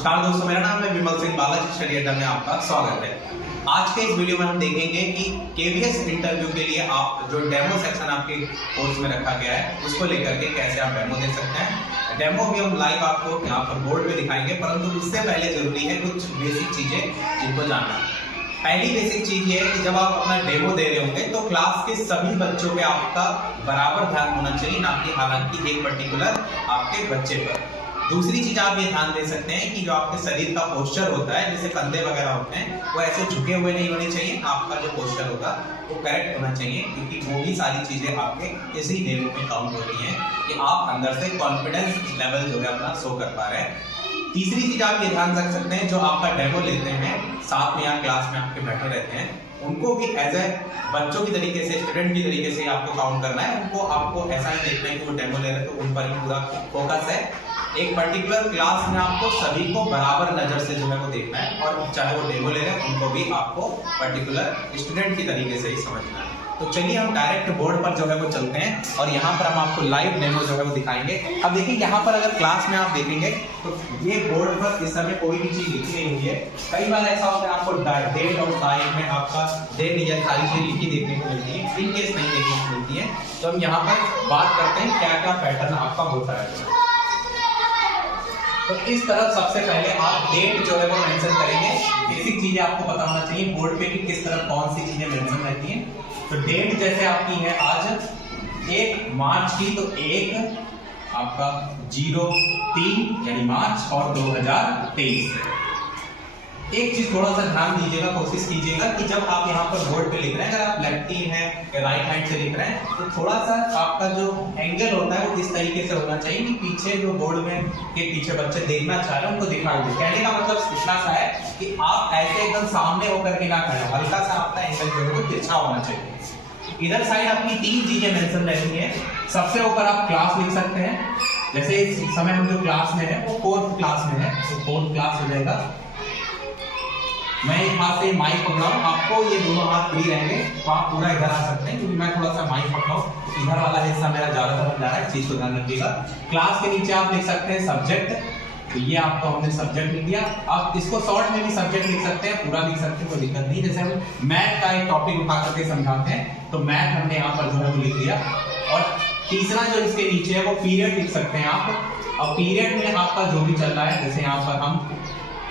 नमस्कार दोस्तों, मेरा नाम है विमल सिंह। बालाजी स्टडी अड्डा में आपका स्वागत है। आज के इस वीडियो में हम देखेंगे कि केवीएस इंटरव्यू के लिए आप जो डेमो सेक्शन आपके कोर्स में रखा गया है उसको लेकर के कैसे आप डेमो दे सकते हैं। डेमो भी हम लाइव आपको यहाँ पर बोर्ड पे दिखाएंगे, परंतु उससे पहले जरूरी है कुछ बेसिक चीजें जिनको जानना। पहली बेसिक चीज ये है कि जब आप अपना डेमो दे रहे होंगे तो क्लास के सभी बच्चों पे आपका बराबर ध्यान होना चाहिए, ना कि हालांकि एक पर्टिकुलर आपके बच्चे पर। दूसरी चीज आप ये ध्यान दे सकते हैं कि जो आपके शरीर का पोस्चर होता है, जैसे कंधे वगैरह होते हैं, वो ऐसे झुके हुए नहीं होने चाहिए। आपका जो पोस्चर होगा वो करेक्ट होना चाहिए, क्योंकि वो भी सारी चीजें आपके इसी डेमो में काउंट होती हैं कि आप अंदर से कॉन्फिडेंस लेवल जो है अपना शो कर पा रहे हैं। तीसरी चीज आप ये ध्यान रख सकते हैं, जो आपका डेमो लेते हैं साथ में यहाँ क्लास में आपके बैठे रहते हैं, उनको भी एज ए बच्चों की तरीके से, स्टूडेंट की तरीके से आपको काउंट करना है। उनको आपको ऐसा नहीं देखना है कि वो डेमो ले रहे हैं तो उन पर ही पूरा फोकस है। एक पर्टिकुलर क्लास में आपको सभी को बराबर नजर से जो है वो देखना है, और चाहे वो डेमो ले रहे हैं उनको भी आपको पर्टिकुलर स्टूडेंट की तरीके से ही समझना है। तो चलिए हम डायरेक्ट बोर्ड पर जो है वो चलते हैं और यहाँ पर हम आपको लाइव डेमो जो है वो दिखाएंगे। अब देखिए यहाँ पर अगर क्लास में आप देखेंगे तो ये बोर्ड पर इस समय कोई भी चीज लिखी नहीं हुई है। कई बार ऐसा होता है आपको डेट और टाइम में आपका डेट या सारी चीज लिखी देखने को मिलती है, इन केस नहीं देखने को मिलती है। तो हम यहाँ पर बात करते हैं क्या क्या पैटर्न आपका होता है। तो इस तरफ सबसे पहले आप डेट जो है वो मेंशन करेंगे। बेसिक चीजें आपको पता होना चाहिए बोर्ड पे कि किस तरफ कौन सी चीजें मेंशन रहती हैं। तो डेट जैसे आपकी है आज 1 मार्च की, तो 1 आपका 03 यानी मार्च और 2023। एक चीज थोड़ा सा ध्यान दीजिएगा, कोशिश कीजिएगा कि जब आप यहाँ पर बोर्ड पे लिख रहे हैं, अगर आप लेफ्टी हैं या राइट हैंड से लिख रहे हैं, तो थोड़ा सा आपका जो एंगल होता है वो इस तरीके से होना चाहिए कि पीछे जो बोर्ड में के पीछे बच्चे देखना चाह रहे हैं उनको दिखाई दे। कहने का मतलब इतना सा है कि आप ऐसे एकदम सामने होकर के ना खड़े हो, हल्का सा आपका एंगल जो है वो तिरछा होना चाहिए। इधर साइड आपकी 3 चीजें मेंशन रहती हैं। सबसे ऊपर आप क्लास लिख सकते हैं, जैसे इस समय हम जो क्लास में है वो 4th क्लास में है, तो 4th क्लास हो जाएगा। मैं एक हाथ से माइक पकड़ाऊं, आपको ये दोनों हाथ फ्री रहेंगे तो आप पूरा इधर आ सकते हैं, क्योंकि मैं थोड़ा सा माइक पकड़ाऊं इधर वाला हिस्सा मेरा ज्यादा तरफ जा रहा है, चीज को ध्यान रखिएगा। क्लास के नीचे आप लिख सकते हैं सब्जेक्ट, तो ये आपको हमने सब्जेक्ट लिख दिया। आप इसको शॉर्ट में भी सब्जेक्ट लिख सकते हैं, पूरा लिख सकते हैं, कोई दिक्कत नहीं। जैसे हम मैथ का एक टॉपिक उठा करके समझाते हैं तो मैथ हमने यहाँ पर जो है वो लिख दिया। और तीसरा जो इसके नीचे है वो पीरियड लिख सकते हैं आप, और पीरियड में आपका जो भी चल रहा है, जैसे यहाँ पर हम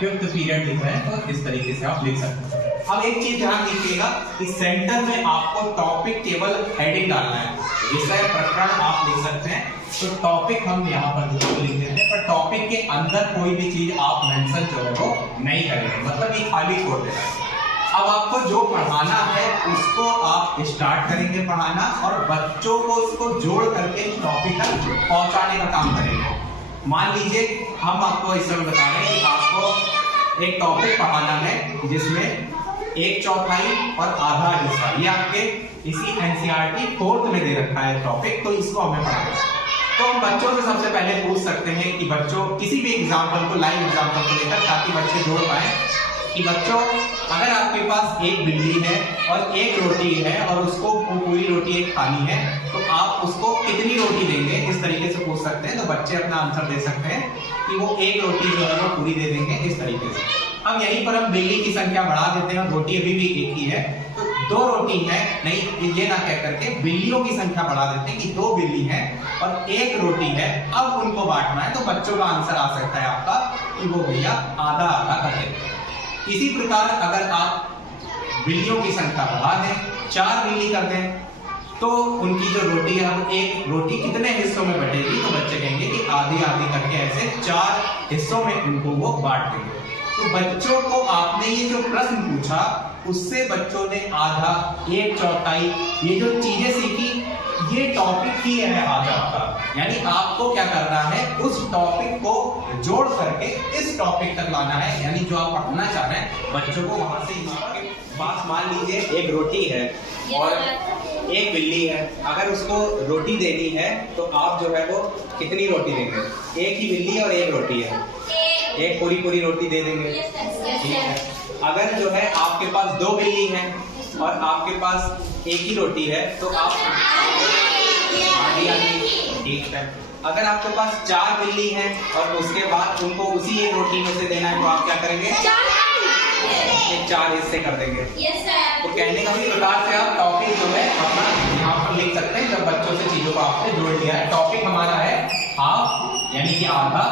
5th पीरियड लिख रहे हैं तो इस तरीके से आप लिख सकते हैं। अब एक चीज ध्यान दीजिएगा कि सेंटर में आपको टॉपिक केवल हेडिंग डालना है, विषय प्रकरण आप लिख सकते हैं। तो टॉपिक हम यहाँ पर लिख देते हैं, पर टॉपिक के अंदर कोई भी चीज आप मेंशन जो है वो नहीं करेंगे, मतलब ये खाली छोड़ देना है। अब आपको जो पढ़ाना है उसको आप स्टार्ट करेंगे पढ़ाना, और बच्चों को उसको जोड़ करके टॉपिक तक पहुंचाने का काम करेंगे। मान लीजिए हम आपको इस समय बता रहे हैं कि आपको एक टॉपिक पढ़ाना है जिसमें 1/4 और आधा हिस्सा, ये आपके इसी एनसीईआरटी 4th में दे रखा है टॉपिक, तो इसको हमें पढ़ाना है। तो हम बच्चों से सबसे पहले पूछ सकते हैं कि बच्चों किसी भी एग्जाम्पल को, लाइव एग्जाम्पल को लेकर, ताकि बच्चे जोड़ पाए कि बच्चों अगर आपके पास एक बिल्ली है और एक रोटी है और उसको पूरी रोटी एक खानी है, तो आप उसको कितनी रोटी देंगे, इस तरीके से पूछ सकते हैं। तो बच्चे अपना आंसर दे सकते हैं कि वो एक रोटी जो है वो पूरी दे देंगे, इस तरीके से। अब यहीं पर हम बिल्ली की संख्या बढ़ा देते हैं, रोटी अभी भी एक ही है, तो 2 रोटी है, नहीं ये ना कह करके बिल्लियों की संख्या बढ़ा देते हैं कि 2 बिल्ली है और 1 रोटी है। अब उनको बांटना है, तो बच्चों का आंसर आ सकता है आपका कि वो भैया आधा आधा कर देंगे। इसी प्रकार अगर आप बिल्लियों की संख्या बढ़ा दें, 4 बिल्ली कर दें, तो उनकी जो रोटी है वो एक रोटी कितने हिस्सों में बटेगी, तो बच्चे कहेंगे कि आधी आधी करके ऐसे 4 हिस्सों में उनको वो बांट देंगे। तो बच्चों को आपने ये जो प्रश्न पूछा उससे बच्चों ने आधा, 1/4 ये जो चीजें सीखी, ये टॉपिक ही है आज आपका। यानी आपको क्या करना है, उस टॉपिक को जोड़ करके इस टॉपिक तक लाना है। यानी जो आप पढ़ना चाह रहे हैं बच्चों को, वहां से आपके पास मान लीजिए एक रोटी है और एक बिल्ली है, अगर उसको रोटी देनी है तो आप जो है वो कितनी रोटी देंगे? एक ही बिल्ली और एक रोटी है, एक पूरी रोटी दे देंगे, ठीक है। अगर जो है आपके पास 2 बिल्ली हैं और आपके पास एक ही रोटी है, तो आप आधी, ठीक है। अगर आपके पास 4 बिल्ली हैं और उसके बाद उनको उसी एक रोटी में से देना है तो आप क्या करेंगे? 4 हिस्से कर देंगे। तो कहने का भी प्रकार से आप टॉपिक जो है अपना यहाँ पर लिख सकते हैं। जब बच्चों से चीजों को आपने जोड़ लिया है, टॉपिक हमारा है हाफ यानी कि आधा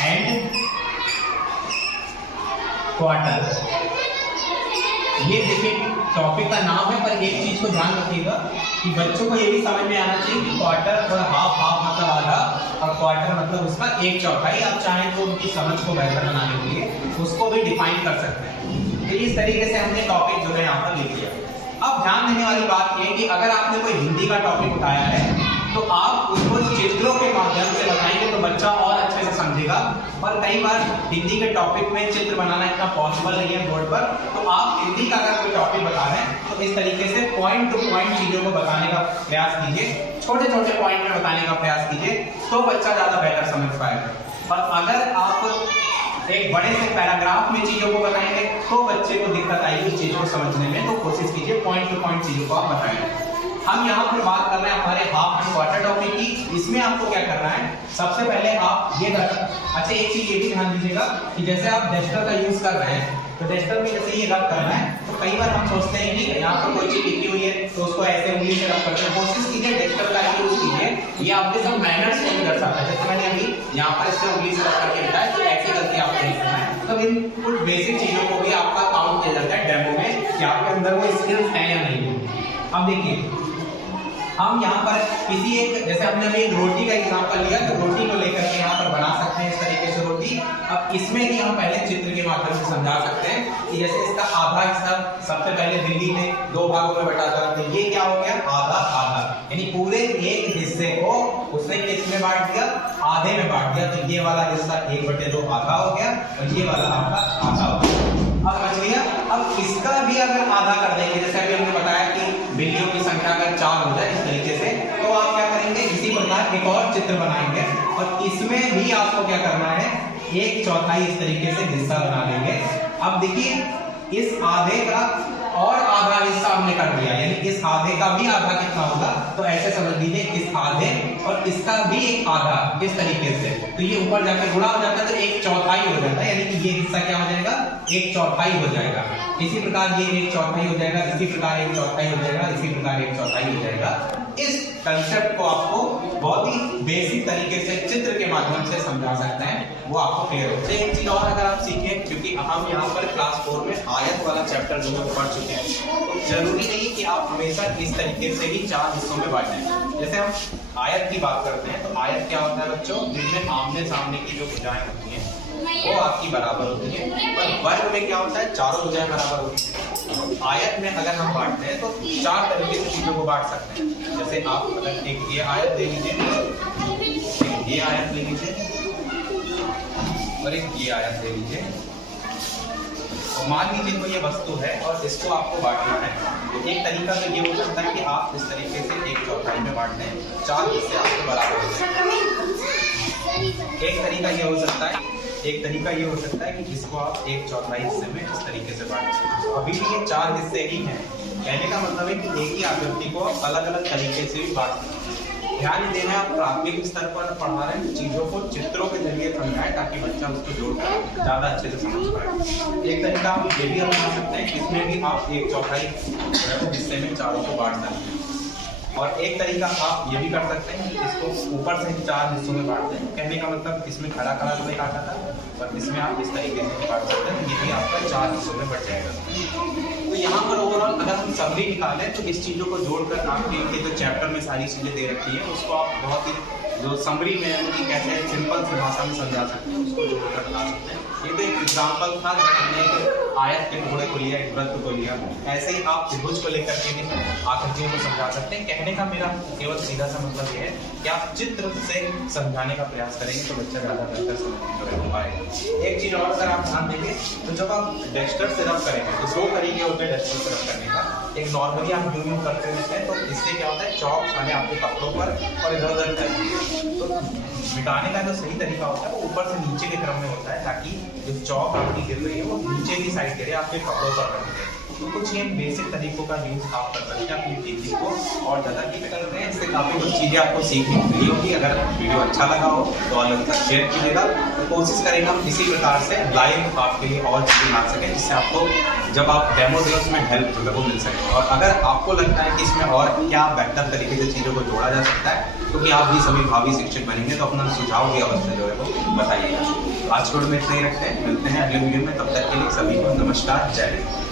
एंड क्वार्टर। ये देखिए टॉपिक का नाम है, पर एक चीज को ध्यान रखिएगा कि बच्चों को ये भी समझ में आना चाहिए कि क्वार्टर और हाफ मतलब आधा और क्वार्टर मतलब उसका 1/4। आप चाहें तो उनकी समझ को बेहतर बनाने के लिए उसको भी डिफाइन कर सकते हैं। तो इस तरीके से हमने टॉपिक जो है यहाँ पर लिख लिया। अब ध्यान देने वाली बात ये कि अगर आपने कोई हिंदी का टॉपिक उठाया है तो आप उसको चित्रों के माध्यम से बताएंगे तो बच्चा और अच्छे से समझेगा। और कई बार हिंदी के टॉपिक में चित्र बनाना इतना पॉसिबल नहीं है बोर्ड पर, तो आप हिंदी का अगर कोई टॉपिक बता रहे हैं तो इस तरीके से पॉइंट टू पॉइंट चीजों को बताने का प्रयास कीजिए, छोटे छोटे पॉइंट में बताने का प्रयास कीजिए, तो बच्चा ज्यादा बेहतर समझ पाएगा। और अगर आप एक बड़े से पैराग्राफ में चीजों को बताएंगे तो बच्चे को दिक्कत आएगी चीजों को समझने में। तो कोशिश कीजिए पॉइंट टू पॉइंट चीजों को आप बताएं। हम यहाँ पर बात कर रहे हैं हमारे हाफ एंड क्वार्टर टॉपिक की। इसमें आपको क्या करना है, सबसे पहले आप ये करना, अच्छा एक चीज ये भी ध्यान दीजिएगा कि जैसे आप डस्टर का यूज कर रहे हैं तो डस्टर में जैसे ये रब करना है तो कई बार हम सोचते हैं कि यहाँ पर कोई चीज लिखी हुई है तो उसको ऐसे उंगली से रब करते हैं। कोशिश कीजिए डस्टर का यूज कीजिए, ये आपके सब मैनर्स को भी दर्शाता है। जैसे मैंने अभी यहाँ पर इससे उंगली से रब करके लिखा है तो ऐसे करके आपको लिखना है। तो इन कुछ बेसिक चीजों को भी आपका काउंट किया जाता है डेमो में कि आपके अंदर वो स्किल्स है या नहीं है। अब देखिए हम यहाँ पर किसी एक, जैसे हमने अभी एक रोटी का एग्जांपल लिया तो रोटी को लेकर के यहाँ पर बना सकते हैं इस तरीके से रोटी। अब इसमें भी हम पहले चित्र के माध्यम से समझा सकते हैं कि जैसे इसका आधा हिस्सा सबसे पहले दिल्ली में 2 भागों में बटा था, तो ये क्या हो गया आधा आधा, यानी पूरे एक हिस्से को उसने किस में बांट दिया, आधे में बांट दिया। तो ये वाला हिस्सा 1/2 आधा हो गया और ये वाला आपका आधा हो गया। अब समझ लिया। अब इसका भी अगर आधा कर देंगे, जैसे अभी हमने बताया कि बिल्लियों की संख्या अगर 4 हो जाए इस तरीके से, तो आप क्या करेंगे, इसी प्रकार एक और चित्र बनाएंगे और इसमें भी आपको क्या करना है, 1/4 इस तरीके से हिस्सा बना लेंगे। अब देखिए इस आधे का और आधा हिस्सा हमने कर दिया, यानी इस आधे का भी आधा कितना होगा, तो ऐसे समझ लीजिए इस आधे और इसका भी एक आधा इस तरीके से, तो ये ऊपर जाकर गुणा हो जाता है तो 1/4 हो जाता है, यानी कि ये हिस्सा क्या हो जाएगा 1/4 हो जाएगा। इसी प्रकार ये 1/4 हो जाएगा, इसी प्रकार 1/4 हो जाएगा, इसी प्रकार 1/4 हो जाएगा। इस कंसेप्ट को आपको बहुत ही बेसिक तरीके से चित्र के माध्यम से समझा सकते हैं, वो आपको क्लियर हो। एक चीज और अगर आप सीखें, क्योंकि हम यहाँ पर क्लास 4 में आयत वाला चैप्टर जो है पढ़ चुके हैं, तो जरूरी नहीं कि आप हमेशा इस तरीके से ही 4 हिस्सों में बांटें। जैसे हम आयत की बात करते हैं तो आयत क्या होता है बच्चों, जिसमें आमने सामने की जो भुजाएं होती हैं वो आपकी बराबर होती है, पर वर्ग में क्या होता है, चारों भुजाएं बराबर होती है। आयत में अगर हम बांटते हैं तो 4 तरीके से चीजों को बांट सकते हैं। जैसे आप अगर एक ये आयत ले लीजिए, एक ये आयत ले लीजिए और एक ये आयत ले लीजिए, और मान लीजिए कोई ये वस्तु है और इसको आपको बांटना है, तो एक तरीका तो ये हो सकता है कि आप इस तरीके से 1/4 में बांट दें, 4 हिस्से आपके बराबर हो जाए। एक तरीका ये हो सकता है, एक तरीका ये हो सकता है कि इसको आप 1/4 हिस्से में इस तरीके से बांट सकते। अभी भी ये 4 हिस्से ही हैं, कहने का मतलब है कि एक ही आकृति को अलग अलग तरीके से भी बांट सकते हैं। ध्यान देना, आप प्राथमिक स्तर पर पढ़ा रहे हैं, चीजों को चित्रों के जरिए समझाएं ताकि बच्चा उसको जोड़कर ज्यादा अच्छे से समझ पाए। एक तरीका आप ये भी अपना सकते हैं, इसमें भी आप 1/4 हिस्से में चारों को बांट सकते हैं। और एक तरीका आप ये भी कर सकते हैं, इसको ऊपर से 4 हिस्सों में बांट दें। कहने का मतलब इसमें खड़ा खड़ा जो काटा था और इसमें आप इस तरीके से बांट सकते हैं, ये भी आपका 4 हिस्सों में बढ़ जाएगा। तो यहाँ पर ओवरऑल अगर हम समरी निकालें तो इस चीज़ों को जोड़कर आपके जो चैप्टर में सारी चीज़ें दे रखी है उसको आप बहुत ही जो समरी में उनकी कैसे सिंपल सी भाषा में समझा सकते हैं, उसको जोड़कर बता सकते हैं। ये तो एक एग्जाम्पल था, हमने एक आयत के टुकड़े को लिया, एक वृत्त को लिया, ऐसे ही आप त्रिभुज को लेकर के भी आकृतियों को समझा सकते हैं। कहने का मेरा केवल सीधा सा मतलब ये है कि आप चित्र से समझाने का प्रयास करेंगे तो बच्चा ज़्यादा बेहतर समझ पाएगा। एक चीज़ और अगर आप ध्यान देंगे तो जब आप डस्टर से रब करेंगे तो 2 तरीके होते हैं डस्टर से रब करने का। एक नॉर्मली आप यूं करते रहते हैं तो इससे क्या होता है, चौक सारे आपके कपड़ों पर और इधर उधर तो मिटाने का जो सही तरीका होता है वो ऊपर से नीचे के क्रम में होता है, ताकि जो चौक आपकी गिर रही है वो नीचे की साइड गिरे, आपके कपड़ों पर रखे। तो कुछ ये बेसिक तरीकों का यूज आप कर सकते हैं अपनी टीचिंग को और ज़्यादा टीच करते हैं। इससे काफ़ी कुछ चीज़ें आपको सीखने मिली होगी। अगर वीडियो अच्छा लगा हो तो और तक शेयर कीजिएगा। तो कोशिश करेंगे हम इसी प्रकार से लाइव आपके लिए और चीज़ें ला सकें, जिससे आपको जब आप डेमो दें उसमें हेल्प जो है वो मिल सके। और अगर आपको लगता है कि इसमें और क्या बेहतर तरीके से चीज़ों को जोड़ा जा सकता है, क्योंकि आप भी सभी भावी शिक्षक बनेंगे, तो अपना सुझाव भी अवश्य जो है वो बताइएगा। आज को में इतना ही रखते हैं, मिलते हैं अगले वीडियो में। तब तक के लिए सभी को नमस्कार, जय हिंद।